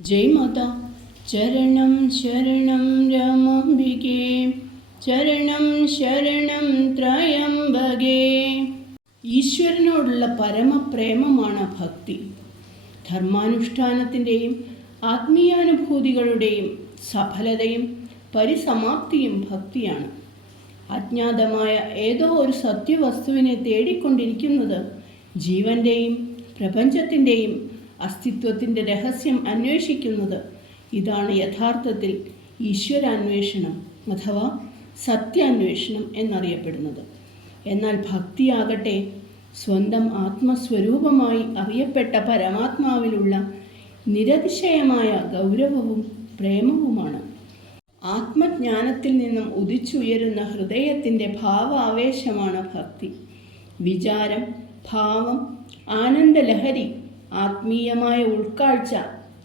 ജയ് മാത. ചരണം ശരണം രമാംബികേ. ചരണം ശരണം ത്രയംബകേ. ഈശ്വരനോടുള്ള പരമപ്രേമമാണ് ഭക്തി. ധർമാനുഷ്ഠാനത്തിന്റെയും ആത്മീയാനുഭൂതികളുടെയും സഫലതയും പരിസമാപ്തിയും ഭക്തിയാണ്. അജ്ഞാതമായ ഏതോ ഒരു സത്യവസ്തുവിനെ തേടിക്കൊണ്ടിരിക്കുന്നത് ജീവന്റെയും പ്രപഞ്ചത്തിന്റെയും അസ്തിത്വത്തിന്റെ രഹസ്യം അന്വേഷിക്കുന്നത്. ഇതാണ് യഥാർത്ഥത്തിൽ ഈശ്വരാന്വേഷണം അഥവാ സത്യാന്വേഷണം എന്നറിയപ്പെടുന്നത്. എന്നാൽ ഭക്തിയാകട്ടെ സ്വന്തം ആത്മസ്വരൂപമായി അറിയപ്പെട്ട പരമാത്മാവിലുള്ള നിരതിശയമായ ഗൗരവവും പ്രേമവുമാണ്. ആത്മജ്ഞാനത്തിൽ നിന്നും ഉദിച്ചുയരുന്ന ഹൃദയത്തിന്റെ ഭാവാവേശമാണ് ഭക്തി. വിചാരം ഭാവം ആനന്ദലഹരി ആത്മീയമായ ഉൾക്കാഴ്ച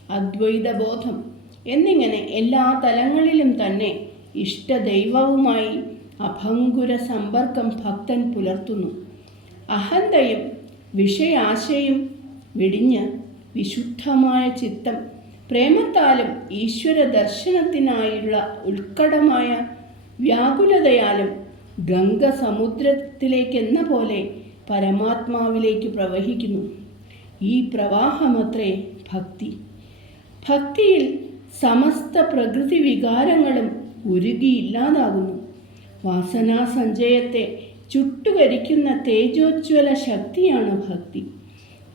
അദ്വൈതബോധം എന്നിങ്ങനെ എല്ലാ തലങ്ങളിലും തന്നെ ഇഷ്ടദൈവവുമായി അഭങ്കുര സമ്പർക്കം ഭക്തൻ പുലർത്തുന്നു. അഹന്തയും വിഷയാശയും വെടിഞ്ഞ് വിശുദ്ധമായ ചിത്തം പ്രേമത്താലും ഈശ്വര ദർശനത്തിനായുള്ള ഉത്കടമായ വ്യാകുലതയാലും ഗംഗ സമുദ്രത്തിലേക്കെന്ന പോലെ പരമാത്മാവിലേക്ക് പ്രവഹിക്കുന്നു. ഈ പ്രവാഹമത്രേ ഭക്തി. ഭക്തിയിൽ സമസ്ത പ്രകൃതി വികാരങ്ങളും ഉരുകിയില്ലാതാകുന്നു വാസനാസഞ്ചയത്തെ ചുട്ടുകരിക്കുന്ന തേജോജ്വല ശക്തിയാണ് ഭക്തി.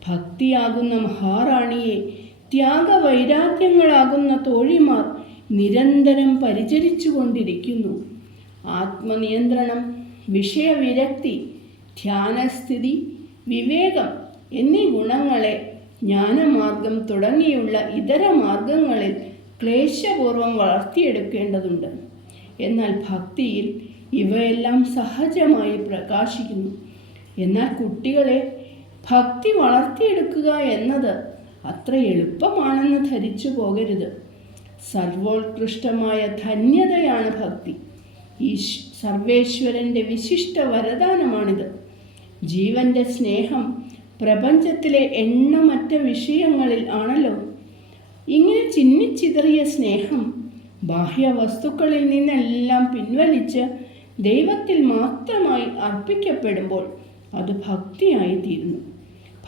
ഭക്തിയാകുന്ന മഹാറാണിയെ ത്യാഗവൈരാഗ്യങ്ങളാകുന്ന തോഴിമാർ നിരന്തരം പരിചരിച്ചു കൊണ്ടിരിക്കുന്നു ആത്മനിയന്ത്രണം വിഷയവിരക്തി ധ്യാനസ്ഥിതി വിവേകം എന്നീ ഗുണങ്ങളെ ജ്ഞാനമാർഗം തുടങ്ങിയുള്ള ഇതര മാർഗങ്ങളിൽ ക്ലേശപൂർവം വളർത്തിയെടുക്കേണ്ടതുണ്ട്. എന്നാൽ ഭക്തിയിൽ ഇവയെല്ലാം സഹജമായി പ്രകാശിക്കുന്നു. എന്നാൽ കുട്ടികളെ ഭക്തി വളർത്തിയെടുക്കുക എന്നത് അത്ര എളുപ്പമാണെന്ന് ധരിച്ചു പോകരുത്. സർവോത്കൃഷ്ടമായ ധന്യതയാണ് ഭക്തി. ഈ സർവേശ്വരന്റെ വിശിഷ്ട വരദാനമാണിത്. ജീവന്റെ സ്നേഹം പ്രപഞ്ചത്തിലെ എണ്ണമറ്റ വിഷയങ്ങളിൽ ആണല്ലോ. ഇങ്ങനെ ചിന്നിച്ചിതറിയ സ്നേഹം ബാഹ്യ വസ്തുക്കളിൽ നിന്നെല്ലാം പിൻവലിച്ച് ദൈവത്തിൽ മാത്രമായി അർപ്പിക്കപ്പെടുമ്പോൾ അത് ഭക്തിയായി തീരുന്നു.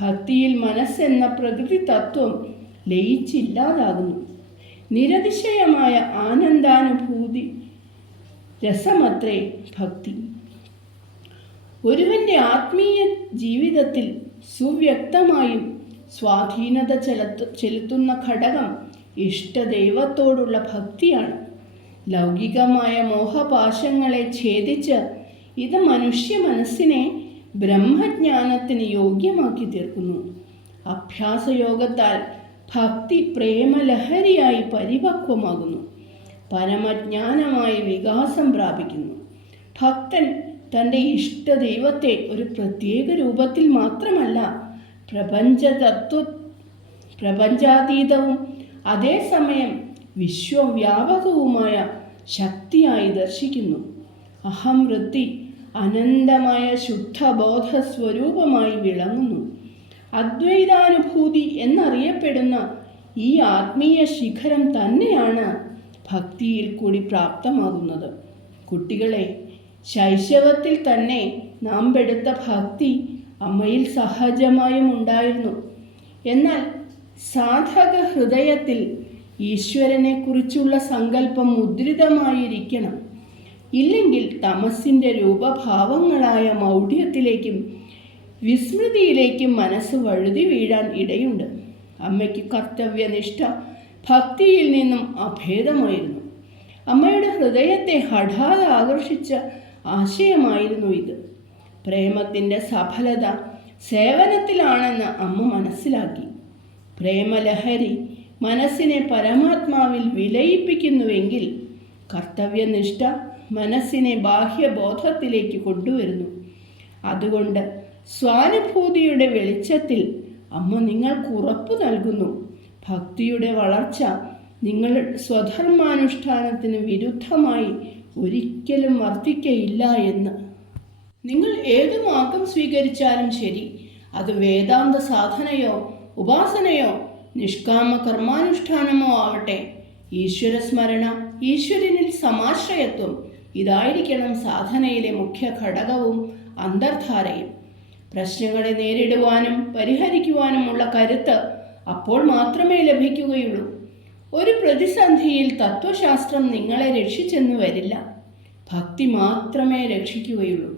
ഭക്തിയിൽ മനസ്സെന്ന പ്രകൃതി തത്വം ലയിച്ചില്ലാതാകുന്നു. നിരതിശയമായ ആനന്ദാനുഭൂതി രസമത്രേ ഭക്തി. ഒരുവന്റെ ആത്മീയ ജീവിതത്തിൽ സുവ്യക്തമായും സ്വാധീനത ചെലുത്തു ചെലുത്തുന്ന ഘടകം ഇഷ്ടദൈവത്തോടുള്ള ഭക്തിയാണ്. ലൗകികമായ മോഹപാശങ്ങളെ ഛേദിച്ച് ഇത് മനുഷ്യ മനസ്സിനെ ബ്രഹ്മജ്ഞാനത്തിന് യോഗ്യമാക്കി തീർക്കുന്നു. അഭ്യാസയോഗത്താൽ ഭക്തി പ്രേമലഹരിയായി പരിപക്വമാകുന്നു. പരമജ്ഞാനമായി വികാസം പ്രാപിക്കുന്നു. ഭക്തൻ തന്റെ ഇഷ്ടദൈവത്തെ ഒരു പ്രത്യേക രൂപത്തിൽ മാത്രമല്ല പ്രപഞ്ചതത്വ പ്രപഞ്ചാതീതവും അതേസമയം വിശ്വവ്യാപകവുമായ ശക്തിയായി ദർശിക്കുന്നു. അഹം വൃത്തി അനന്തമായ ശുദ്ധബോധ സ്വരൂപമായി വിളങ്ങുന്നു. അദ്വൈതാനുഭൂതി എന്നറിയപ്പെടുന്ന ഈ ആത്മീയ ശിഖരം തന്നെയാണ് ഭക്തിയിൽ കൂടി പ്രാപ്തമാകുന്നത്. കുട്ടികളെ ശൈശവത്തിൽ തന്നെ നാം പെടുത്ത ഭക്തി അമ്മയിൽ സഹജമായും ഉണ്ടായിരുന്നു. എന്നാൽ സാധക ഹൃദയത്തിൽ ഈശ്വരനെക്കുറിച്ചുള്ള സങ്കല്പം മുദ്രിതമായിരിക്കണം ഇല്ലെങ്കിൽ തമസിന്റെ രൂപഭാവങ്ങളായ മൗഢ്യത്തിലേക്കും വിസ്മൃതിയിലേക്കും മനസ്സ് വഴുതി വീഴാൻ ഇടയുണ്ട്. അമ്മയ്ക്ക് കർത്തവ്യനിഷ്ഠ ഭക്തിയിൽ നിന്നും അഭേദമായിരുന്നു. അമ്മയുടെ ഹൃദയത്തെ ഹഠാത് ആകർഷിച്ച ആശയമായിരുന്നു ഇത്. പ്രേമത്തിന്റെ സഫലത സേവനത്തിലാണെന്ന് അമ്മ മനസ്സിലാക്കി. പ്രേമലഹരി മനസ്സിനെ പരമാത്മാവിൽ വിലയിപ്പിക്കുന്നുവെങ്കിൽ കർത്തവ്യനിഷ്ഠ മനസ്സിനെ ബാഹ്യബോധത്തിലേക്ക് കൊണ്ടുവരുന്നു. അതുകൊണ്ട് സ്വാനുഭൂതിയുടെ വെളിച്ചത്തിൽ അമ്മ നിങ്ങൾക്ക് ഉറപ്പു നൽകുന്നു. ഭക്തിയുടെ വളർച്ച നിങ്ങൾ സ്വധർമാനുഷ്ഠാനത്തിന് വിരുദ്ധമായി ഒരിക്കലും വർദ്ധിക്കയില്ല എന്ന്. നിങ്ങൾ ഏതു മാർഗം സ്വീകരിച്ചാലും ശരി. അത് വേദാന്ത സാധനയോ ഉപാസനയോ നിഷ്കാമ കർമാനുഷ്ഠാനമോ ആവട്ടെ. ഈശ്വരസ്മരണ ഈശ്വരനിൽ സമാശ്രയത്വം ഇതായിരിക്കണം സാധനയിലെ മുഖ്യ ഘടകവും അന്തർധാരയും. പ്രശ്നങ്ങളെ നേരിടുവാനും പരിഹരിക്കുവാനുമുള്ള കരുത്ത് അപ്പോൾ മാത്രമേ ലഭിക്കുകയുള്ളൂ. ഒരു പ്രതിസന്ധിയിൽ തത്വശാസ്ത്രം നിങ്ങളെ രക്ഷിച്ചെന്ന് വരില്ല. ഭക്തി മാത്രമേ രക്ഷിക്കുകയുള്ളൂ.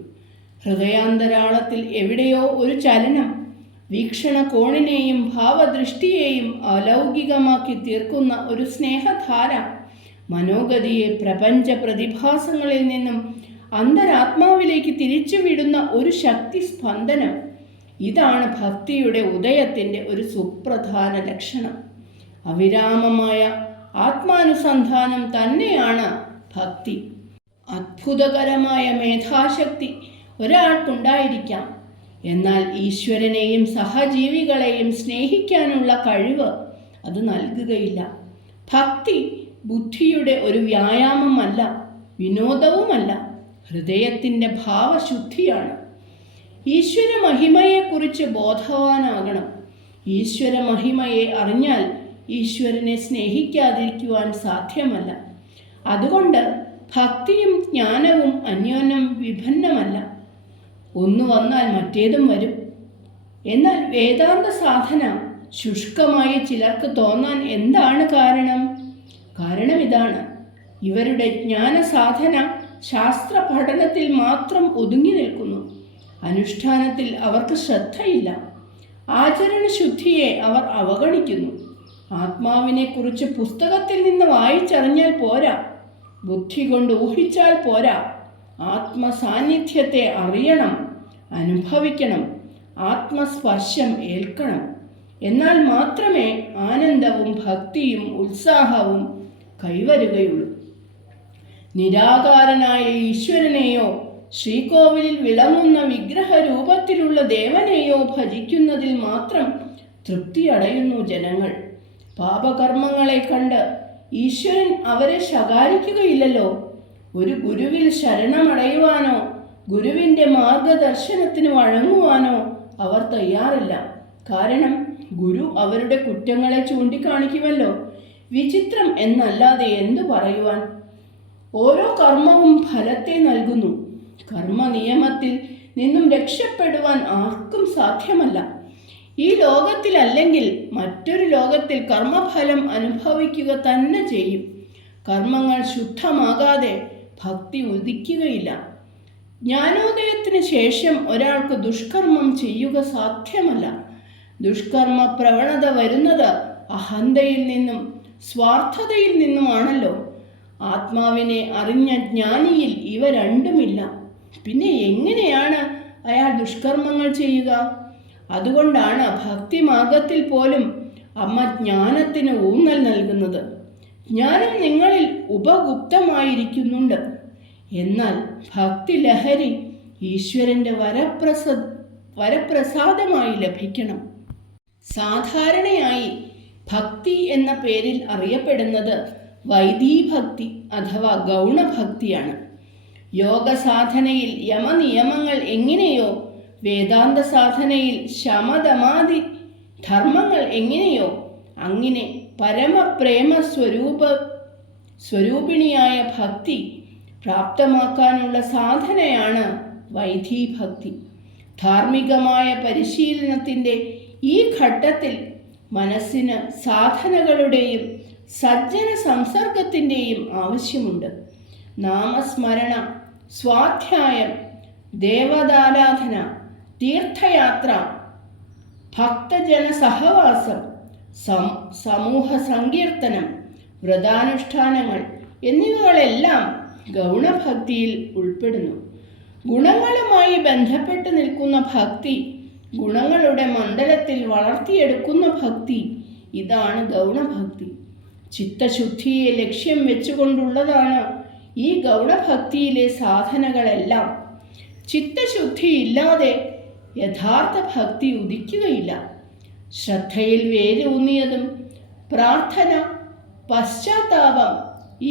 ഹൃദയാന്തരാളത്തിൽ എവിടെയോ ഒരു ചലനം വീക്ഷണകോണിനെയും ഭാവദൃഷ്ടിയെയും അലൗകികമാക്കി തീർക്കുന്ന ഒരു സ്നേഹധാര മനോഗതിയെ പ്രപഞ്ച പ്രതിഭാസങ്ങളിൽ നിന്നും അന്തരാത്മാവിലേക്ക് തിരിച്ചുവിടുന്ന ഒരു ശക്തി സ്പന്ദനം. ഇതാണ് ഭക്തിയുടെ ഉദയത്തിന്റെ ഒരു സുപ്രധാന ലക്ഷണം. അവിരാമമായ ആത്മാനുസന്ധാനം തന്നെയാണ് ഭക്തി. അത്ഭുതകരമായ മേധാശക്തി ഒരാൾക്കുണ്ടായിരിക്കാം. എന്നാൽ ഈശ്വരനെയും സഹജീവികളെയും സ്നേഹിക്കാനുള്ള കഴിവ് അത് നൽകുകയില്ല. ഭക്തി ബുദ്ധിയുടെ ഒരു വ്യായാമമല്ല വിനോദവുമല്ല ഹൃദയത്തിന്റെ ഭാവശുദ്ധിയാണ്. ഈശ്വര മഹിമയെക്കുറിച്ച് ബോധവാനാകണം. ഈശ്വര മഹിമയെ അറിഞ്ഞാൽ ഈശ്വരനെ സ്നേഹിക്കാതിരിക്കുവാൻ സാധ്യമല്ല. അതുകൊണ്ട് ഭക്തിയും ജ്ഞാനവും അന്യോന്യം വിഭിന്നമല്ല. ഒന്ന് വന്നാൽ മറ്റേതും വരും. എന്നാൽ വേദാന്ത സാധന ശുഷ്കമായി ചിലർക്ക് തോന്നാൻ എന്താണ് കാരണം? കാരണം ഇതാണ്. ഇവരുടെ ജ്ഞാന സാധന ശാസ്ത്ര പഠനത്തിൽ മാത്രം ഒതുങ്ങി നിൽക്കുന്നു. അനുഷ്ഠാനത്തിൽ അവർക്ക് ശ്രദ്ധയില്ല. ആചരണശുദ്ധിയെ അവർ അവഗണിക്കുന്നു. ആത്മാവിനെക്കുറിച്ച് പുസ്തകത്തിൽ നിന്ന് വായിച്ചറിഞ്ഞാൽ പോരാ. ബുദ്ധി കൊണ്ട് ഊഹിച്ചാൽ പോരാ. ആത്മസാന്നിധ്യത്തെ അറിയണം അനുഭവിക്കണം ആത്മസ്പർശം ഏൽക്കണം. എന്നാൽ മാത്രമേ ആനന്ദവും ഭക്തിയും ഉത്സാഹവും കൈവരുകയുള്ളൂ. നിരാകാരനായ ഈശ്വരനെയോ ശ്രീകോവിലിൽ വിളങ്ങുന്ന വിഗ്രഹ രൂപത്തിലുള്ള ദേവനെയോ ഭജിക്കുന്നതിൽ മാത്രം തൃപ്തിയടയുന്നു ജനങ്ങൾ. പാപകർമ്മങ്ങളെ കണ്ട് ഈശ്വരൻ അവരെ ശകാരിക്കുകയില്ലല്ലോ. ഒരു ഗുരുവിൽ ശരണമടയുവാനോ ഗുരുവിന്റെ മാർഗദർശനത്തിന് വഴങ്ങുവാനോ അവർ തയ്യാറല്ല. കാരണം ഗുരു അവരുടെ കുറ്റങ്ങളെ ചൂണ്ടിക്കാണിക്കുമല്ലോ. വിചിത്രം എന്നല്ലാതെ എന്തു പറയുവാൻ? ഓരോ കർമ്മവും ഫലത്തെ നൽകുന്നു. കർമ്മ നിയമത്തിൽ നിന്നും രക്ഷപ്പെടുവാൻ ആർക്കും സാധ്യമല്ല. ഈ ലോകത്തിലല്ലെങ്കിൽ മറ്റൊരു ലോകത്തിൽ കർമ്മഫലം അനുഭവിക്കുക തന്നെ ചെയ്യും. കർമ്മങ്ങൾ ശുദ്ധമാകാതെ ഭക്തി ഉദിക്കുകയില്ല. ജ്ഞാനോദയത്തിന് ശേഷം ഒരാൾക്ക് ദുഷ്കർമ്മം ചെയ്യുക സാധ്യമല്ല. ദുഷ്കർമ്മ പ്രവണത വരുന്നത് അഹന്തയിൽ നിന്നും സ്വാർത്ഥതയിൽ നിന്നുമാണല്ലോ. ആത്മാവിനെ അറിഞ്ഞ ജ്ഞാനിയിൽ ഇവ രണ്ടുമില്ല. പിന്നെ എങ്ങനെയാണ് അയാൾ ദുഷ്കർമ്മങ്ങൾ ചെയ്യുക? അതുകൊണ്ടാണ് ഭക്തിമാർഗത്തിൽ പോലും അമ്മ ജ്ഞാനത്തിന് ഊന്നൽ നൽകുന്നത്. ജ്ഞാനം നിങ്ങളിൽ ഉപഗുപ്തമായിരിക്കുന്നുണ്ട്. എന്നാൽ ഭക്തി ലഹരി ഈശ്വരന്റെ വരപ്രസ വരപ്രസാദമായി ലഭിക്കണം. സാധാരണയായി ഭക്തി എന്ന പേരിൽ അറിയപ്പെടുന്നത് വൈദീഭക്തി അഥവാ ഗൗണഭക്തിയാണ്. യോഗ സാധനയിൽ യമനിയമങ്ങൾ എങ്ങനെയോ വേദാന്ത സാധനയിൽ ശമതമാതി ധർമ്മങ്ങൾ എങ്ങനെയോ അങ്ങനെ പരമപ്രേമ സ്വരൂപ സ്വരൂപിണിയായ ഭക്തി പ്രാപ്തമാക്കാനുള്ള സാധനയാണ് വൈധീഭക്തി. ധാർമ്മികമായ പരിശീലനത്തിന്റെ ഈ ഘട്ടത്തിൽ മനസ്സിന് സാധനകളുടെയും സജ്ജന സംസർഗത്തിന്റെയും ആവശ്യമുണ്ട്. നാമസ്മരണ സ്വാധ്യായം ദേവതാരാധന തീർത്ഥയാത്ര ഭക്തജന സഹവാസം സമൂഹ സങ്കീർത്തനം വ്രതാനുഷ്ഠാനങ്ങൾ എന്നിവകളെല്ലാം ഗൗണഭക്തിയിൽ ഉൾപ്പെടുന്നു. ഗുണങ്ങളുമായി ബന്ധപ്പെട്ട് നിൽക്കുന്ന ഭക്തി ഗുണങ്ങളുടെ മണ്ഡലത്തിൽ വളർത്തിയെടുക്കുന്ന ഭക്തി ഇതാണ് ഗൗണഭക്തി. ചിത്തശുദ്ധിയെ ലക്ഷ്യം വെച്ചുകൊണ്ടുള്ളതാണ് ഈ ഗൗണഭക്തിയിലെ സാധനകളെല്ലാം. ചിത്തശുദ്ധി ഇല്ലാതെ യഥാർത്ഥ ഭക്തി ഉദിക്കുകയില്ല. ശ്രദ്ധയിൽ വേരൂന്നിയതും പ്രാർത്ഥന പശ്ചാത്താപം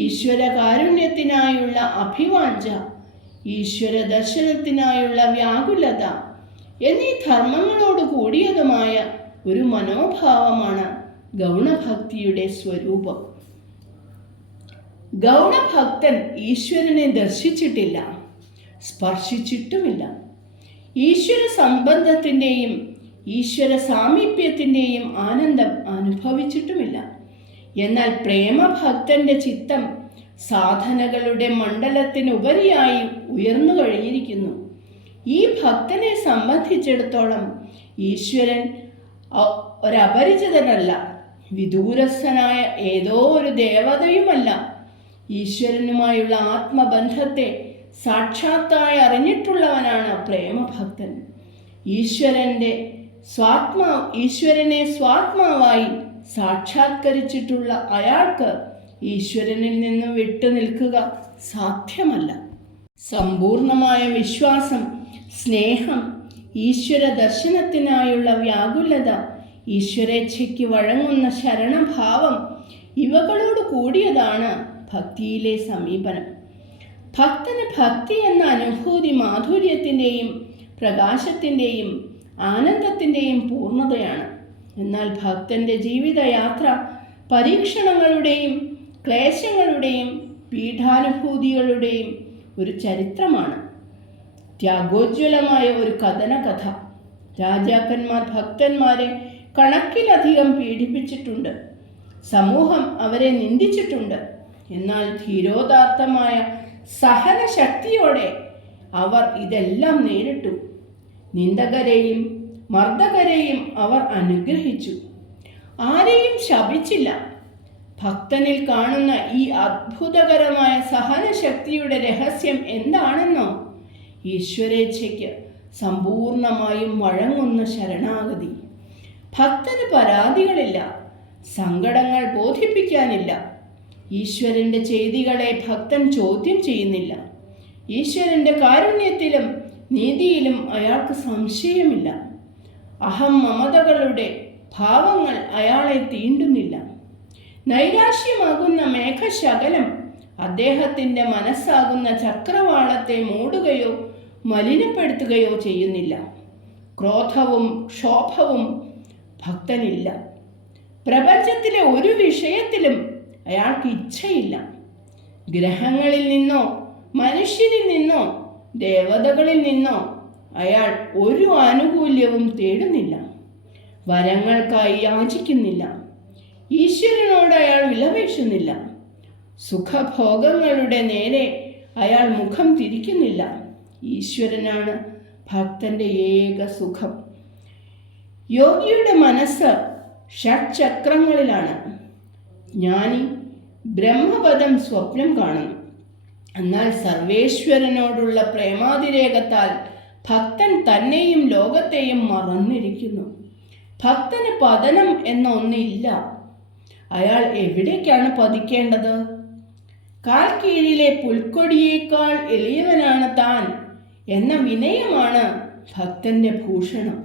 ഈശ്വര കാരുണ്യത്തിനായുള്ള അഭിവാഞ്ച ഈശ്വര ദർശനത്തിനായുള്ള വ്യാകുലത എന്നീ ധർമ്മങ്ങളോട് കൂടിയതുമായ ഒരു മനോഭാവമാണ് ഗൗണഭക്തിയുടെ സ്വരൂപം. ഗൗണഭക്തൻ ഈശ്വരനെ ദർശിച്ചിട്ടില്ല സ്പർശിച്ചിട്ടുമില്ല. ഈശ്വര സംബന്ധത്തിന്റെയും ഈശ്വര സാമീപ്യത്തിന്റെയും ആനന്ദം അനുഭവിച്ചിട്ടുമില്ല. എന്നാൽ പ്രേമഭക്തന്റെ ചിത്തം സാധനകളുടെ മണ്ഡലത്തിനുപരിയായി ഉയർന്നു കഴിഞ്ഞിരിക്കുന്നു. ഈ ഭക്തനെ സംബന്ധിച്ചിടത്തോളം ഈശ്വരൻ ഒരപരിചിതനല്ല. വിദൂരസ്ഥനായ ഏതോ ഒരു ദേവതയുമല്ല. ഈശ്വരനുമായുള്ള ആത്മബന്ധത്തെ സാക്ഷാത്തായി അറിഞ്ഞിട്ടുള്ളവനാണ് പ്രേമഭക്തൻ. ഈശ്വരന്റെ സ്വാത്മാ ഈശ്വരനെ സ്വാത്മാവായി സാക്ഷാത്കരിച്ചിട്ടുള്ള അയാൾക്ക് ഈശ്വരനിൽ നിന്ന് വിട്ടു നിൽക്കുക സാധ്യമല്ല. സമ്പൂർണമായ വിശ്വാസം സ്നേഹം ഈശ്വര ദർശനത്തിനായുള്ള വ്യാകുലത ഈശ്വരേച്ഛയ്ക്ക് വഴങ്ങുന്ന ശരണഭാവം ഇവകളോട് കൂടിയതാണ് ഭക്തിയിലെ സമീപനം. ഭക്തന് ഭക്തി എന്ന അനുഭൂതി മാധുര്യത്തിന്റെയും പ്രകാശത്തിന്റെയും ആനന്ദത്തിന്റെയും പൂർണതയാണ്. എന്നാൽ ഭക്തന്റെ ജീവിതയാത്ര പരീക്ഷണങ്ങളുടെയും ക്ലേശങ്ങളുടെയും പീഠാനുഭൂതികളുടെയും ഒരു ചരിത്രമാണ്. ത്യാഗോജ്വലമായ ഒരു കഥന കഥ രാജാക്കന്മാർ ഭക്തന്മാരെ കണക്കിലധികം പീഡിപ്പിച്ചിട്ടുണ്ട്. സമൂഹം അവരെ നിന്ദിച്ചിട്ടുണ്ട്. എന്നാൽ ധീരോദാത്തമായ സഹനശക്തിയോടെ അവർ ഇതെല്ലാം നേരിട്ടു. നിന്ദകരെയും മർദ്ദകരെയും അവർ അനുഗ്രഹിച്ചു. ആരെയും ശപിച്ചില്ല. ഭക്തനിൽ കാണുന്ന ഈ അത്ഭുതകരമായ സഹനശക്തിയുടെ രഹസ്യം എന്താണെന്നോ? ഈശ്വരേച്ഛയ്ക്ക് സമ്പൂർണമായും വഴങ്ങുന്ന ശരണാഗതി. ഭക്തന് പരാതികളില്ല. സങ്കടങ്ങൾ ബോധിപ്പിക്കാനില്ല. ഈശ്വരന്റെ ചെയ്തികളെ ഭക്തൻ ചോദ്യം ചെയ്യുന്നില്ല. ഈശ്വരന്റെ കാരുണ്യത്തിലും നീതിയിലും അയാൾക്ക് സംശയമില്ല. അഹം മമതകളുടെ ഭാവങ്ങൾ അയാളെ തീണ്ടുന്നില്ല. നൈരാശ്യമാകുന്ന മേഘശകലം അദ്ദേഹത്തിന്റെ മനസ്സാകുന്ന ചക്രവാളത്തെ മൂടുകയോ മലിനപ്പെടുത്തുകയോ ചെയ്യുന്നില്ല. ക്രോധവും ക്ഷോഭവും ഭക്തനില്ല. പ്രപഞ്ചത്തിലെ ഒരു വിഷയത്തിലും അയാൾക്ക് ഇച്ഛയില്ല. ഗ്രഹങ്ങളിൽ നിന്നോ മനുഷ്യരിൽ നിന്നോ ദേവതകളിൽ നിന്നോ അയാൾ ഒരു ആനുകൂല്യവും തേടുന്നില്ല. വരങ്ങൾക്കായി യാചിക്കുന്നില്ല. ഈശ്വരനോട് അയാൾ വിലപേശുന്നില്ല. സുഖഭോഗങ്ങളുടെ നേരെ അയാൾ മുഖം തിരിക്കുന്നില്ല. ഈശ്വരനാണ് ഭക്തന്റെ ഏക സുഖം. യോഗിയുടെ മനസ്സ് ഷഡ്ചക്രങ്ങളിലാണ്. ജ്ഞാനി ബ്രഹ്മപദം സ്വപ്നം കാണുന്നു. എന്നാൽ സർവേശ്വരനോടുള്ള പ്രേമാതിരേകത്താൽ ഭക്തൻ തന്നെയും ലോകത്തെയും മറന്നിരിക്കുന്നു. ഭക്തന് പതനം എന്നൊന്നില്ല അയാൾ എവിടേക്കാണ് പതിക്കേണ്ടത്? കാൽ കീഴിലെ പുൽക്കൊടിയേക്കാൾ എളിയവനാണ് താൻ എന്ന വിനയമാണ് ഭക്തന്റെ ഭൂഷണം.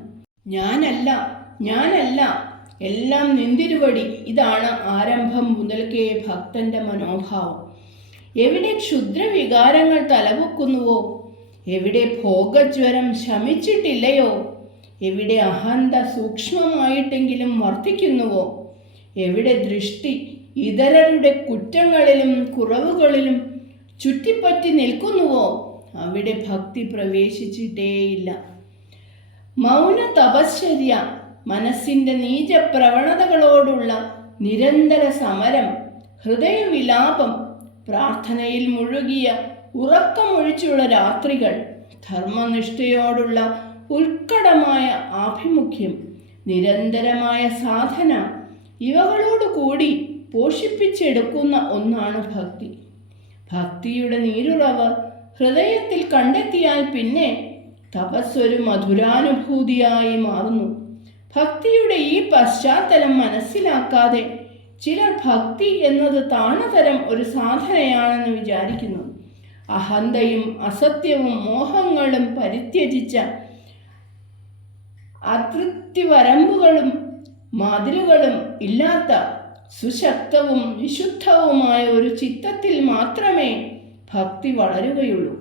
ഞാനല്ല ഞാനല്ല എല്ലാം നിന്തിരുവടി. ഇതാണ് ആരംഭം മുതൽക്കേ ഭക്തന്റെ മനോഭാവം. എവിടെ ക്ഷുദ്രവികാരങ്ങൾ തലപൊക്കുന്നുവോ എവിടെ ഭോഗജ്വരം ശമിച്ചിട്ടില്ലയോ? എവിടെ അഹന്ത സൂക്ഷ്മമായിട്ടെങ്കിലും വർദ്ധിക്കുന്നുവോ എവിടെ ദൃഷ്ടി ഇതരരുടെ കുറ്റങ്ങളിലും കുറവുകളിലും ചുറ്റിപ്പറ്റി നിൽക്കുന്നുവോ? അവിടെ ഭക്തി പ്രവേശിച്ചിട്ടേയില്ല. മൗന തപശ്ചര്യ മനസ്സിന്റെ നീച പ്രവണതകളോടുള്ള നിരന്തര സമരം ഹൃദയവിലാപം പ്രാർത്ഥനയിൽ മുഴുകിയ ഉറക്കമൊഴിച്ചുള്ള രാത്രികൾ ധർമ്മനിഷ്ഠയോടുള്ള ഉത്കടമായ ആഭിമുഖ്യം നിരന്തരമായ സാധന ഇവകളോടുകൂടി പോഷിപ്പിച്ചെടുക്കുന്ന ഒന്നാണ് ഭക്തി. ഭക്തിയുടെ നീരുറവ് ഹൃദയത്തിൽ കണ്ടെത്തിയാൽ പിന്നെ തപസ്സൊരു മധുരാനുഭൂതിയായി മാറുന്നു. ഭക്തിയുടെ ഈ പശ്ചാത്തലം മനസ്സിലാക്കാതെ ചിലർ ഭക്തി എന്നത് താണതരം ഒരു സാധനയാണെന്ന് വിചാരിക്കുന്നു. അഹന്തയും അസത്യവും മോഹങ്ങളും പരിത്യജിച്ച അതൃപ്തി വരമ്പുകളും മതിലുകളും ഇല്ലാത്ത സുശക്തവും വിശുദ്ധവുമായ ഒരു ചിത്തത്തിൽ മാത്രമേ ഭക്തി വളരുകയുള്ളൂ.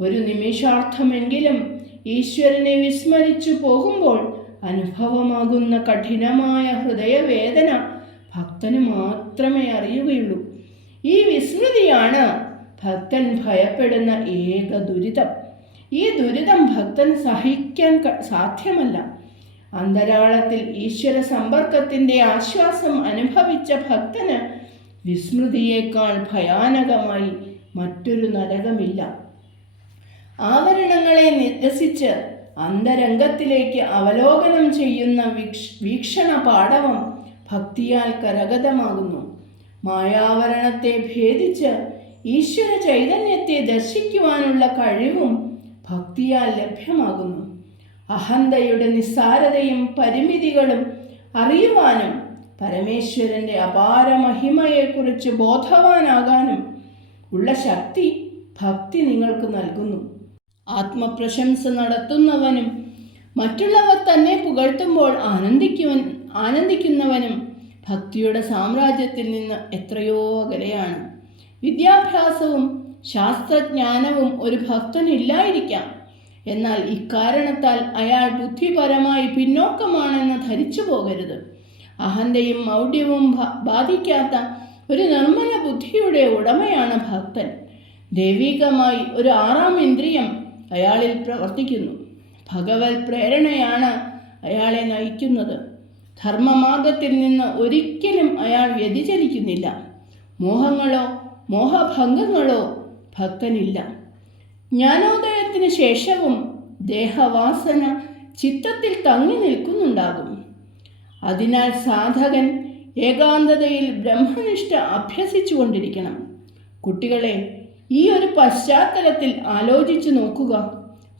ഒരു നിമിഷാർത്ഥമെങ്കിലും ഈശ്വരനെ വിസ്മരിച്ചു പോകുമ്പോൾ അനുഭവമാകുന്ന കഠിനമായ ഹൃദയവേദന ഭക്തന് മാത്രമേ അറിയുകയുള്ളൂ. ഈ വിസ്മൃതിയാണ് ഭക്തൻ ഭയപ്പെടുന്ന ഏക ദുരിതം. ഈ ദുരിതം ഭക്തൻ സഹിക്കാൻ സാധ്യമല്ല. അന്തരാളത്തിൽ ഈശ്വര സമ്പർക്കത്തിന്റെ ആശ്വാസം അനുഭവിച്ച ഭക്തന് വിസ്മൃതിയേക്കാൾ ഭയാനകമായി മറ്റൊരു നരകമില്ല. ആവരണങ്ങളെ നിരസിച്ച് അന്തരംഗത്തിലേക്ക് അവലോകനം ചെയ്യുന്ന വീക്ഷ വീക്ഷണ പാടവം ഭക്തിയാൽ കരഗതമാകുന്നു. മായാവരണത്തെ ഭേദിച്ച് ഈശ്വര ചൈതന്യത്തെ ദർശിക്കുവാനുള്ള കഴിവും ഭക്തിയാൽ ലഭ്യമാകുന്നു. അഹന്തയുടെ നിസ്സാരതയും പരിമിതികളും അറിയുവാനും പരമേശ്വരന്റെ അപാര മഹിമയെക്കുറിച്ച് ബോധവാനാകാനും ഉള്ള ശക്തി ഭക്തി നിങ്ങൾക്ക് നൽകുന്നു. ആത്മപ്രശംസ നടത്തുന്നവനും മറ്റുള്ളവർ തന്നെ പുകഴ്ത്തുമ്പോൾ ആനന്ദിക്കുവൻ ആനന്ദിക്കുന്നവനും ഭക്തിയുടെ സാമ്രാജ്യത്തിൽ നിന്ന് എത്രയോ അകലെയാണ്. വിദ്യാഭ്യാസവും ശാസ്ത്രജ്ഞാനവും ഒരു ഭക്തനില്ലായിരിക്കാം. എന്നാൽ ഇക്കാരണത്താൽ അയാൾ ബുദ്ധിപരമായി പിന്നോക്കമാണെന്ന് ധരിച്ചു പോകരുത്. അഹന്തയും മൗഢ്യവും ബാധിക്കാത്ത ഒരു നിർമ്മല ബുദ്ധിയുടെ ഉടമയാണ് ഭക്തൻ. ദൈവികമായി ഒരു ആറാം ഇന്ദ്രിയം അയാളിൽ പ്രവർത്തിക്കുന്നു. ഭഗവത് പ്രേരണയാണ് അയാളെ നയിക്കുന്നത്. ധർമ്മമാർഗത്തിൽ നിന്ന് ഒരിക്കലും അയാൾ വ്യതിചലിക്കുന്നില്ല. മോഹങ്ങളോ മോഹഭംഗങ്ങളോ ഭക്തനില്ല. ജ്ഞാനോദയത്തിന് ശേഷവും ദേഹവാസന ചിത്തത്തിൽ തങ്ങി നിൽക്കുന്നുണ്ടാകും. അതിനാൽ സാധകൻ ഏകാന്തതയിൽ ബ്രഹ്മനിഷ്ഠ അഭ്യസിച്ചു കൊണ്ടിരിക്കണം കുട്ടികളെ ഈ ഒരു പശ്ചാത്തലത്തിൽ ആലോചിച്ചു നോക്കുക.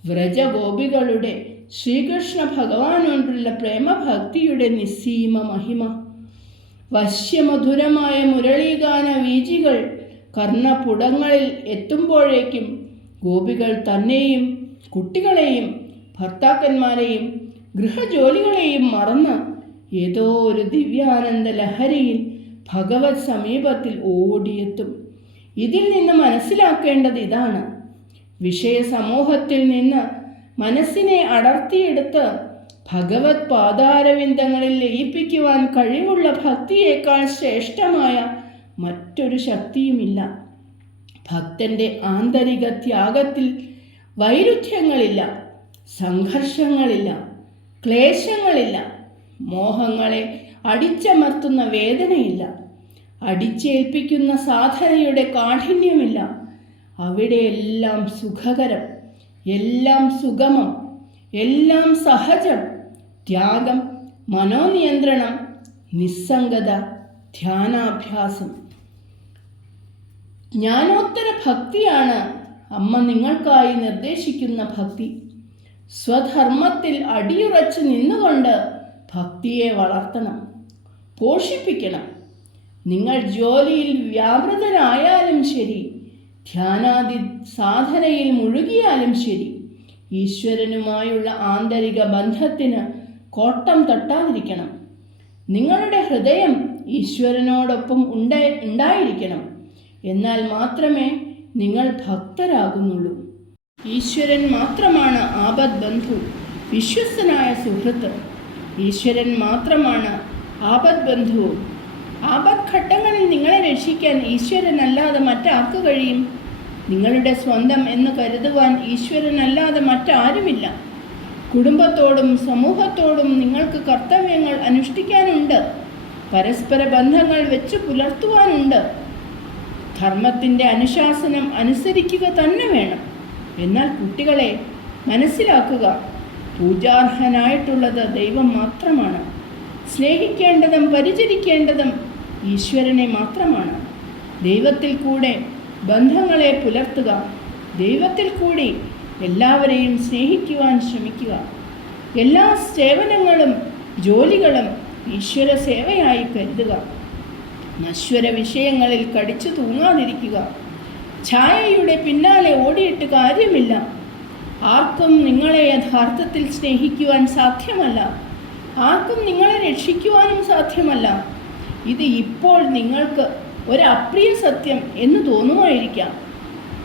വ്രജഗോപികളുടെ ശ്രീകൃഷ്ണ ഭഗവാനോടുള്ള പ്രേമഭക്തിയുടെ നിസ്സീമ മഹിമ. വശ്യമധുരമായ മുരളീഗാന വീചികൾ കർണപുടങ്ങളിൽ എത്തുമ്പോഴേക്കും ഗോപികൾ തന്നെയും കുട്ടികളെയും ഭർത്താക്കന്മാരെയും ഗൃഹജോലികളെയും മറന്ന് ഏതോ ഒരു ദിവ്യാനന്ദ ലഹരിയിൽ ഭഗവത് സമീപത്തിൽ ഓടിയെത്തും. ഇതിൽ നിന്ന് മനസ്സിലാക്കേണ്ടത് ഇതാണ്. വിഷയ സമൂഹത്തിൽ നിന്ന് മനസ്സിനെ അടർത്തിയെടുത്ത് ഭഗവത് പാതാരവിന്ദങ്ങളിൽ ലയിപ്പിക്കുവാൻ കഴിവുള്ള ഭക്തിയേക്കാൾ ശ്രേഷ്ഠമായ മറ്റൊരു ശക്തിയുമില്ല. ഭക്തന്റെ ആന്തരിക ത്യാഗത്തിൽ വൈരുദ്ധ്യങ്ങളില്ല സംഘർഷങ്ങളില്ല ക്ലേശങ്ങളില്ല മോഹങ്ങളെ അടിച്ചമർത്തുന്ന വേദനയില്ല. അടിച്ചേൽപ്പിക്കുന്ന സാധനയുടെ കാഠിന്യമില്ല. അവിടെയെല്ലാം സുഖകരം എല്ലാം സുഗമം എല്ലാം സഹജം. ത്യാഗം മനോനിയന്ത്രണം നിസ്സംഗത ധ്യാനാഭ്യാസം. ജ്ഞാനോത്തര ഭക്തിയാണ് അമ്മ നിങ്ങൾക്കായി നിർദ്ദേശിക്കുന്ന ഭക്തി. സ്വധർമ്മത്തിൽ അടിയുറച്ച് നിന്നുകൊണ്ട് ഭക്തിയെ വളർത്തണം പോഷിപ്പിക്കണം. നിങ്ങൾ ജോലിയിൽ വ്യാപൃതനായാലും ശരി ധ്യാനാദി സാധനയിൽ മുഴുകിയാലും ശരി ഈശ്വരനുമായുള്ള ആന്തരിക ബന്ധത്തിന് കോട്ടം തട്ടാതിരിക്കണം. നിങ്ങളുടെ ഹൃദയം ഈശ്വരനോടൊപ്പം ഉണ്ട ഉണ്ടായിരിക്കണം. എന്നാൽ മാത്രമേ നിങ്ങൾ ഭക്തരാകുന്നുള്ളൂ. ഈശ്വരൻ മാത്രമാണ് ആപത് ബന്ധു വിശ്വസ്തനായ സുഹൃത്ത്. ഈശ്വരൻ മാത്രമാണ് ആപത് ബന്ധുവും ആപത് ഘട്ടങ്ങളിൽ നിങ്ങളെ രക്ഷിക്കാൻ ഈശ്വരനല്ലാതെ മറ്റാർക്ക് കഴിയും? നിങ്ങളുടെ സ്വന്തം എന്ന് കരുതുവാൻ ഈശ്വരനല്ലാതെ മറ്റാരുമില്ല. കുടുംബത്തോടും സമൂഹത്തോടും നിങ്ങൾക്ക് കർത്തവ്യങ്ങൾ അനുഷ്ഠിക്കാനുണ്ട്. പരസ്പര ബന്ധങ്ങൾ വെച്ച് പുലർത്തുവാനുണ്ട്. ധർമ്മത്തിന്റെ അനുശാസനം അനുസരിക്കുക തന്നെ വേണം. എന്നാൽ കുട്ടികളെ മനസ്സിലാക്കുക പൂജാർഹനായിട്ടുള്ളത് ദൈവം മാത്രമാണ്. സ്നേഹിക്കേണ്ടതും പരിചരിക്കേണ്ടതും ഈശ്വരനെ മാത്രമാണ്. ദൈവത്തിൽ കൂടെ ബന്ധങ്ങളെ പുലർത്തുക ദൈവത്തിൽ കൂടി എല്ലാവരെയും സ്നേഹിക്കുവാൻ ശ്രമിക്കുക. എല്ലാ സേവനങ്ങളും ജോലികളും ഈശ്വര സേവയായി കരുതുക. നശ്വര വിഷയങ്ങളിൽ കടിച്ചു തൂങ്ങാതിരിക്കുക. ഛായയുടെ പിന്നാലെ ഓടിയിട്ട് കാര്യമില്ല. ആർക്കും നിങ്ങളെ യഥാർത്ഥത്തിൽ സ്നേഹിക്കുവാൻ സാധ്യമല്ല. ആർക്കും നിങ്ങളെ രക്ഷിക്കുവാനും സാധ്യമല്ല. ഇത് ഇപ്പോൾ നിങ്ങൾക്ക് ഒരു അപ്രിയ സത്യം എന്ന് തോന്നുമായിരിക്കാം.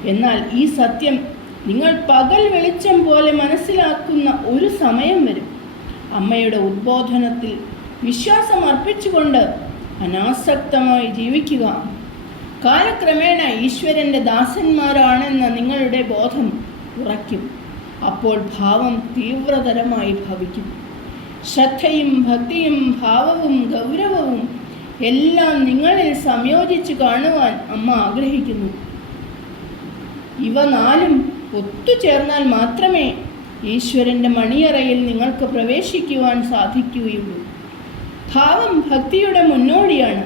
എന്നാൽ ഈ സത്യം നിങ്ങൾ പകൽ വെളിച്ചം പോലെ മനസ്സിലാക്കുന്ന ഒരു സമയം വരും. അമ്മയുടെ ഉദ്ബോധനത്തിൽ വിശ്വാസം അർപ്പിച്ചുകൊണ്ട് അനാസക്തമായി ജീവിക്കുക. കാലക്രമേണ ഈശ്വരന്റെ ദാസന്മാരാണെന്ന നിങ്ങളുടെ ബോധം ഉറയ്ക്കും. അപ്പോൾ ഭാവം തീവ്രതരമായി ഭവിക്കും. ശ്രദ്ധയും ഭക്തിയും ഭാവവും ഗൗരവവും എല്ലാം നിങ്ങളിൽ സംയോജിച്ച് കാണുവാൻ അമ്മ ആഗ്രഹിക്കുന്നു. ഇവ നാലും ഒത്തുചേർന്നാൽ മാത്രമേ ഈശ്വരന്റെ മണിയറയിൽ നിങ്ങൾക്ക് പ്രവേശിക്കുവാൻ സാധിക്കുകയുള്ളൂ. ഭാവം ഭക്തിയുടെ മുന്നോടിയാണ്.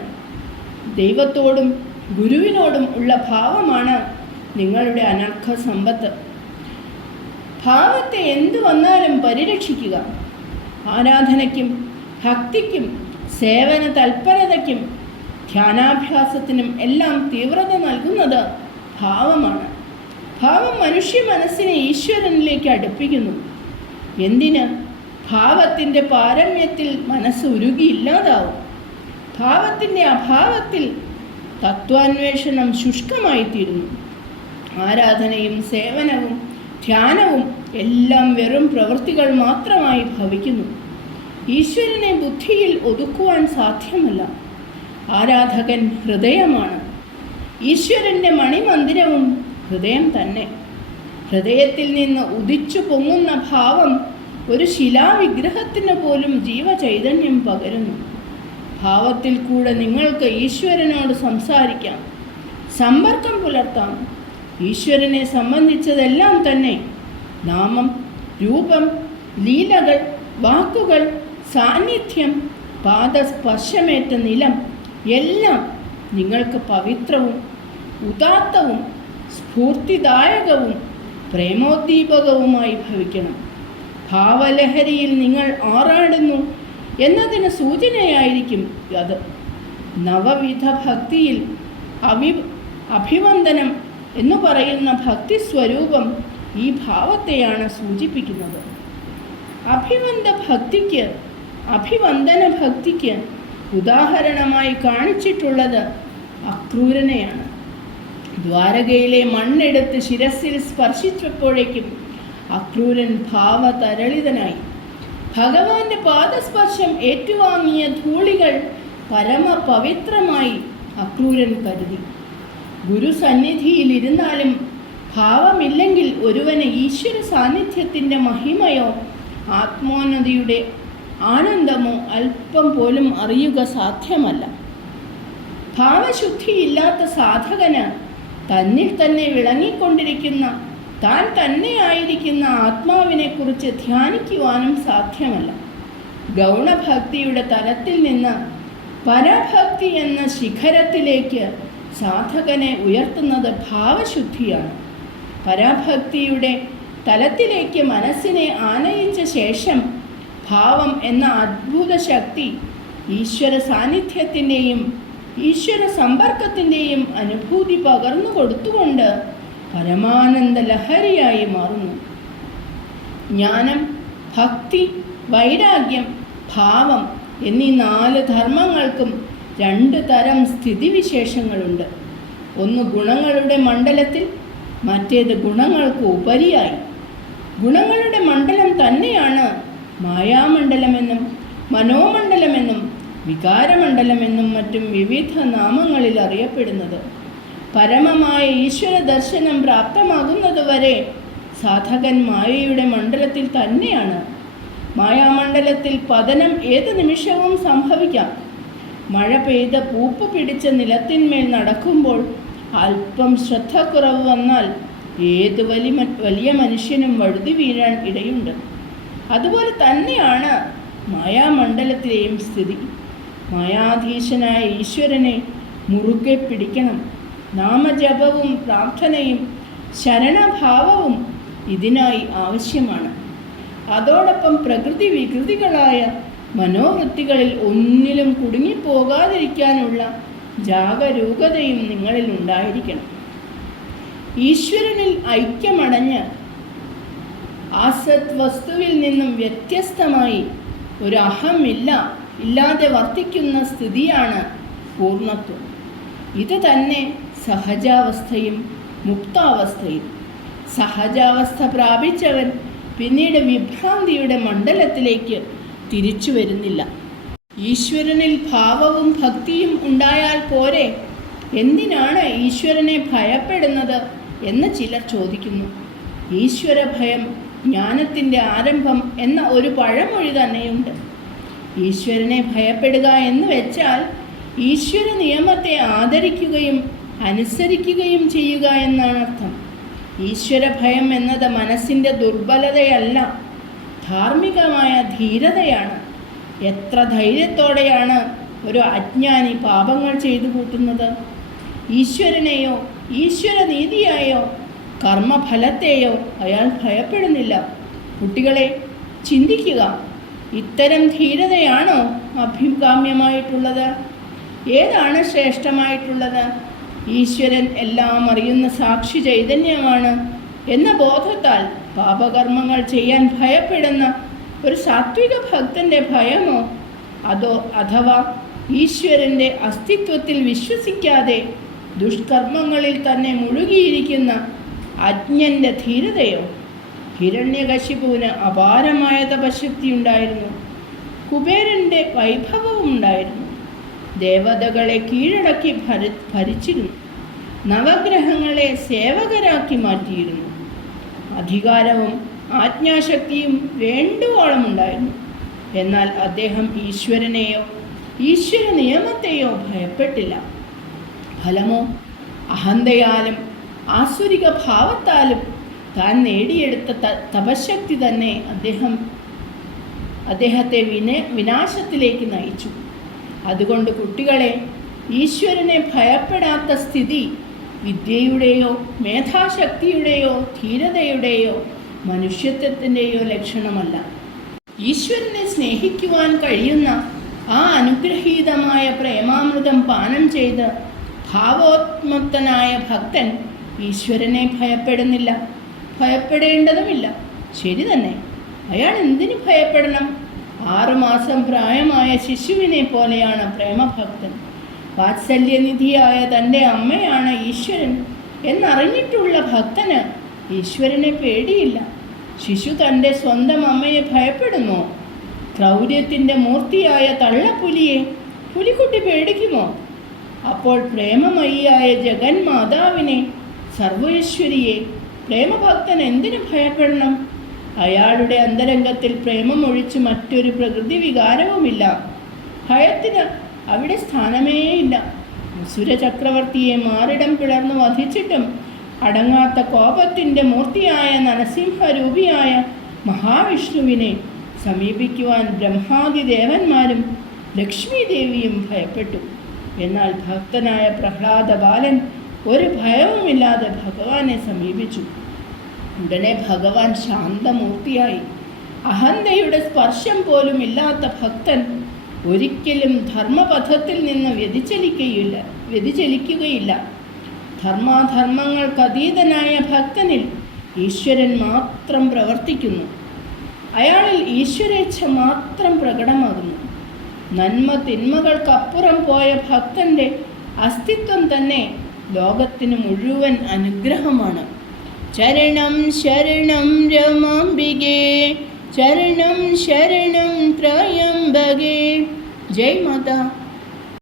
ദൈവത്തോടും ഗുരുവിനോടും ഉള്ള ഭാവമാണ് നിങ്ങളുടെ അനർഘ സമ്പത്ത്. ഭാവത്തെ എന്തു വന്നാലും പരിരക്ഷിക്കുക. ആരാധനയ്ക്കും ഭക്തിക്കും സേവന തൽപരതയ്ക്കും ധ്യാനാഭ്യാസത്തിനും എല്ലാം തീവ്രത നൽകുന്നത് ഭാവമാണ്. ഭാവം മനുഷ്യ മനസ്സിനെ ഈശ്വരനിലേക്ക് അടുപ്പിക്കുന്നു. എന്തിന്? ഭാവത്തിന്റെ പാരമ്യത്തിൽ മനസ്സ് ഉരുകിയില്ലാതാവും ഭാവത്തിന്റെ അഭാവത്തിൽ തത്വാന്വേഷണം ശുഷ്കമായിത്തീരുന്നു. ആരാധനയും സേവനവും ധ്യാനവും എല്ലാം വെറും പ്രവൃത്തികൾ മാത്രമായി ഭവിക്കുന്നു. ഈശ്വരനെ ബുദ്ധിയിൽ ഒതുക്കുവാൻ സാധ്യമല്ല. ആരാധകൻ ഹൃദയമാണ്. ഈശ്വരന്റെ മണിമന്ദിരവും ഹൃദയം തന്നെ. ഹൃദയത്തിൽ നിന്ന് ഉദിച്ചു പൊങ്ങുന്ന ഭാവം ഒരു ശിലാവിഗ്രഹത്തിന് പോലും ജീവചൈതന്യം പകരുന്നു. ഭാവത്തിൽ കൂടെ നിങ്ങൾക്ക് ഈശ്വരനോട് സംസാരിക്കാം. സമ്പർക്കം പുലർത്താം. ഈശ്വരനെ സംബന്ധിച്ചതെല്ലാം തന്നെ. നാമം രൂപം ലീലകൾ വാക്കുകൾ സാന്നിധ്യം പാദസ്പർശമേറ്റ നിലം എല്ലാം നിങ്ങൾക്ക് പവിത്രവും ഉദാത്തവും സ്ഫൂർത്തിദായകവും പ്രേമോദ്ദീപകവുമായി ഭവിക്കണം. ഭാവലഹരിയിൽ നിങ്ങൾ ആറാടുന്നു എന്നതിന് സൂചനയായിരിക്കും അത്. നവവിധ ഭക്തിയിൽ അഭി അഭിവന്ദനം എന്ന് പറയുന്ന ഭക്തി സ്വരൂപം ഈ ഭാവത്തെയാണ് സൂചിപ്പിക്കുന്നത്. അഭിവന്ദ ഭക്തിക്ക് അഭിവന്ദന ഭക്തിക്ക് ഉദാഹരണമായി കാണിച്ചിട്ടുള്ളത് അക്രൂരനെയാണ്. ദ്വാരകയിലെ മണ്ണെടുത്ത് ശിരസിൽ സ്പർശിച്ചപ്പോഴേക്കും അക്രൂരൻ ഭാവതരളിതനായി. ഭഗവാന്റെ പാദസ്പർശം ഏറ്റുവാങ്ങിയ ധൂളികൾ പരമപവിത്രമായി അക്രൂരൻ കരുതി. ഗുരുസന്നിധിയിലിരുന്നാലും ഭാവമില്ലെങ്കിൽ ഒരുവന് ഈശ്വര സാന്നിധ്യത്തിന്റെ മഹിമയോ ആത്മോന്നതിയുടെ ആനന്ദമോ അല്പം പോലും അറിയുക സാധ്യമല്ല. ഭാവശുദ്ധിയില്ലാത്ത സാധകന് തന്നിൽ തന്നെ വിളങ്ങിക്കൊണ്ടിരിക്കുന്ന താൻ തന്നെ തന്നെയായിരിക്കുന്ന ആത്മാവിനെക്കുറിച്ച് ധ്യാനിക്കുവാനും സാധ്യമല്ല. ഗൗണഭക്തിയുടെ തലത്തിൽ നിന്ന് പരഭക്തി എന്ന ശിഖരത്തിലേക്ക് സാധകനെ ഉയർത്തുന്നത് ഭാവശുദ്ധിയാണ്. പരാഭക്തിയുടെ തലത്തിലേക്ക് മനസ്സിനെ ആനയിച്ച ശേഷം ഭാവം എന്ന അത്ഭുത ശക്തി ഈശ്വര സാന്നിധ്യത്തിന്റെയും ഈശ്വര സമ്പർക്കത്തിന്റെയും അനുഭൂതി പകർന്നു കൊടുത്തുകൊണ്ട് പരമാനന്ദ ലഹരിയായി മാറുന്നു. ജ്ഞാനം ഭക്തി വൈരാഗ്യം ഭാവം എന്നീ നാല് ധർമ്മങ്ങൾക്കും രണ്ട് തരം സ്ഥിതിവിശേഷങ്ങളുണ്ട്. ഒന്ന് ഗുണങ്ങളുടെ മണ്ഡലത്തിൽ മറ്റേത് ഗുണങ്ങൾക്ക് ഉപരിയായി. ഗുണങ്ങളുടെ മണ്ഡലം തന്നെയാണ് മായാമണ്ഡലമെന്നും മനോമണ്ഡലമെന്നും വികാരമണ്ഡലമെന്നും മറ്റും വിവിധ നാമങ്ങളിൽ അറിയപ്പെടുന്നത്. പരമമായ ഈശ്വര ദർശനം പ്രാപ്തമാകുന്നതുവരെ സാധകൻ മായയുടെ മണ്ഡലത്തിൽ തന്നെയാണ്. മായാമണ്ഡലത്തിൽ പതനം ഏത് നിമിഷവും സംഭവിക്കാം. മഴ പെയ്ത പൂപ്പ് പിടിച്ച നിലത്തിന്മേൽ നടക്കുമ്പോൾ അല്പം ശ്രദ്ധക്കുറവ് വന്നാൽ ഏത് വലിയ വലിയ മനുഷ്യനും വഴുതി വീഴാൻ ഇടയുണ്ട്. അതുപോലെ തന്നെയാണ് മായാമണ്ഡലത്തിലെയും സ്ഥിതി. മായാധീശനായ ഈശ്വരനെ മുറുകെ പിടിക്കണം. നാമജപവും പ്രാർത്ഥനയും ശരണഭാവവും ഇതിനായി ആവശ്യമാണ്. അതോടൊപ്പം പ്രകൃതി വികൃതികളായ മനോവൃത്തികളിൽ ഒന്നിലും കുടുങ്ങിപ്പോകാതിരിക്കാനുള്ള ജാഗരൂകതയും നിങ്ങളിൽ ഉണ്ടായിരിക്കണം. ഈശ്വരനിൽ ഐക്യമടഞ്ഞ് ആസത് വസ്തുവിൽ നിന്നും വ്യത്യസ്തമായി ഒരു അഹമില്ല ഇല്ലാതെ വർത്തിക്കുന്ന സ്ഥിതിയാണ് പൂർണത്വം. ഇത് തന്നെ സഹജാവസ്ഥയും മുക്താവസ്ഥയും. സഹജാവസ്ഥ പ്രാപിച്ചവൻ പിന്നീട് വിഭ്രാന്തിയുടെ മണ്ഡലത്തിലേക്ക് തിരിച്ചു വരുന്നില്ല. ഈശ്വരനിൽ ഭാവവും ഭക്തിയും ഉണ്ടായാൽ പോരെ? എന്തിനാണ് ഈശ്വരനെ ഭയപ്പെടുന്നത് എന്ന് ചിലർ ചോദിക്കുന്നു. ഈശ്വര ഭയം ജ്ഞാനത്തിന്റെ ആരംഭം എന്ന ഒരു പഴമൊഴി തന്നെയുണ്ട്. ഈശ്വരനെ ഭയപ്പെടുക എന്ന് വെച്ചാൽ ഈശ്വര നിയമത്തെ ആദരിക്കുകയും അനുസരിക്കുകയും ചെയ്യുക എന്നാണ് അർത്ഥം. ഈശ്വര ഭയം എന്നത് മനസ്സിന്റെ ദുർബലതയല്ല ധാർമ്മികമായ ധീരതയാണ്. എത്ര ധൈര്യത്തോടെയാണ് ഒരു അജ്ഞാനി പാപങ്ങൾ ചെയ്തു കൂട്ടുന്നത്? ഈശ്വരനെയോ ഈശ്വര നീതിയായോ കർമ്മഫലത്തെയോ അയാൾ ഭയപ്പെടുന്നില്ല. കുട്ടികളെ ചിന്തിക്കുക. ഇത്തരം ധീരതയാണോ അഭികാമ്യമായിട്ടുള്ളത്? ഏതാണ് ശ്രേഷ്ഠമായിട്ടുള്ളത്? ഈശ്വരൻ എല്ലാം അറിയുന്ന സാക്ഷി ചൈതന്യമാണ് എന്ന ബോധത്താൽ പാപകർമ്മങ്ങൾ ചെയ്യാൻ ഭയപ്പെടുന്ന ഒരു സാത്വിക ഭക്തന്റെ ഭയമോ? അതോ അഥവാ ഈശ്വരന്റെ അസ്തിത്വത്തിൽ വിശ്വസിക്കാതെ ദുഷ്കർമ്മങ്ങളിൽ തന്നെ മുഴുകിയിരിക്കുന്ന അജ്ഞന്റെ ധീരതയോ? ഹിരണ്യകശിപുവിന് അപാരമായ തപശക്തി ഉണ്ടായിരുന്നു. കുബേരന്റെ വൈഭവവും ഉണ്ടായിരുന്നു. ദേവതകളെ കീഴടക്കി ഭര ഭരിച്ചിരുന്നു. നവഗ്രഹങ്ങളെ സേവകരാക്കി മാറ്റിയിരുന്നു. അധികാരവും ആജ്ഞാശക്തിയും വേണ്ടുവോളം ഉണ്ടായിരുന്നു എന്നാൽ അദ്ദേഹം ഈശ്വരനെയോ ഈശ്വര നിയമത്തെയോ ഭയപ്പെട്ടില്ല. ഫലമോ അഹന്തയാലും ആസുരിക ഭാവത്താലും താൻ നേടിയെടുത്ത തപശക്തി തന്നെ അദ്ദേഹം അദ്ദേഹത്തെ വിന വിനാശത്തിലേക്ക് നയിച്ചു. അതുകൊണ്ട് കുട്ടികളെ ഈശ്വരനെ ഭയപ്പെടാത്ത സ്ഥിതി വിദ്യയുടെയോ മേധാശക്തിയുടെയോ ധീരതയുടെയോ മനുഷ്യത്വത്തിന്റെയോ ലക്ഷണമല്ല. ഈശ്വരനെ സ്നേഹിക്കുവാൻ കഴിയുന്ന ആ അനുഗ്രഹീതമായ പ്രേമാമൃതം പാനം ചെയ്ത് ഭാവോത്മത്തനായ ഭക്തൻ ഈശ്വരനെ ഭയപ്പെടുന്നില്ല. ഭയപ്പെടേണ്ടതുമില്ല. ശരി തന്നെ. അയാൾ എന്തിനു ഭയപ്പെടണം? ആറുമാസം പ്രായമായ ശിശുവിനെ പോലെയാണ് പ്രേമഭക്തൻ. വാത്സല്യനിധിയായ തന്റെ അമ്മയാണ് ഈശ്വരൻ എന്നറിഞ്ഞിട്ടുള്ള ഭക്തന് ഈശ്വരനെ പേടിയില്ല. ശിശു തന്റെ സ്വന്തം അമ്മയെ ഭയപ്പെടുമോ? ക്രൗര്യത്തിന്റെ മൂർത്തിയായ തള്ളപ്പുലിയെ പുലിക്കുട്ടി പേടിക്കുമോ? അപ്പോൾ പ്രേമമയിയായ ജഗന്മാതാവിനെ സർവേശ്വരിയെ പ്രേമഭക്തൻ എന്തിനു ഭയപ്പെടണം? അയാളുടെ അന്തരംഗത്തിൽ പ്രേമം പ്രേമമൊഴിച്ച് മറ്റൊരു പ്രകൃതി വികാരവുമില്ല. ഭയത്തിന് അവിടെ സ്ഥാനമേയില്ല. സുരചക്രവർത്തിയെ മാറിടം പിളർന്നു വധിച്ചിട്ടും അടങ്ങാത്ത കോപത്തിന്റെ മൂർത്തിയായ നരസിംഹരൂപിയായ മഹാവിഷ്ണുവിനെ സമീപിക്കുവാൻ ബ്രഹ്മാദി ദേവന്മാരും ലക്ഷ്മി ദേവിയും ഭയപ്പെട്ടു. എന്നാൽ ഭക്തനായ പ്രഹ്ലാദ ബാലൻ ഒരു ഭയവുമില്ലാതെ ഭഗവാനെ സമീപിച്ചു. ഉടനെ ഭഗവാൻ ശാന്തമൂർത്തിയായി. അഹന്തയുടെ സ്പർശം പോലും ഇല്ലാത്ത ഭക്തൻ ഒരിക്കലും ധർമ്മപഥത്തിൽ നിന്ന് വ്യതിചലിക്കുകയില്ല വ്യതിചലിക്കുകയില്ല. ധർമാധർമ്മങ്ങൾക്കതീതനായ ഭക്തനിൽ ഈശ്വരൻ മാത്രം പ്രവർത്തിക്കുന്നു. അയാളിൽ ഈശ്വരേച്ഛ മാത്രം പ്രകടമാകുന്നു. നന്മ തിന്മകൾക്കപ്പുറം പോയ ഭക്തന്റെ അസ്തിത്വം തന്നെ ലോകത്തിന് മുഴുവൻ അനുഗ്രഹമാണ്. ചരണം ശരണം രമാംബികേ ചരണം ശരണം ത്രയംബകേ. ജയ് മാതാ.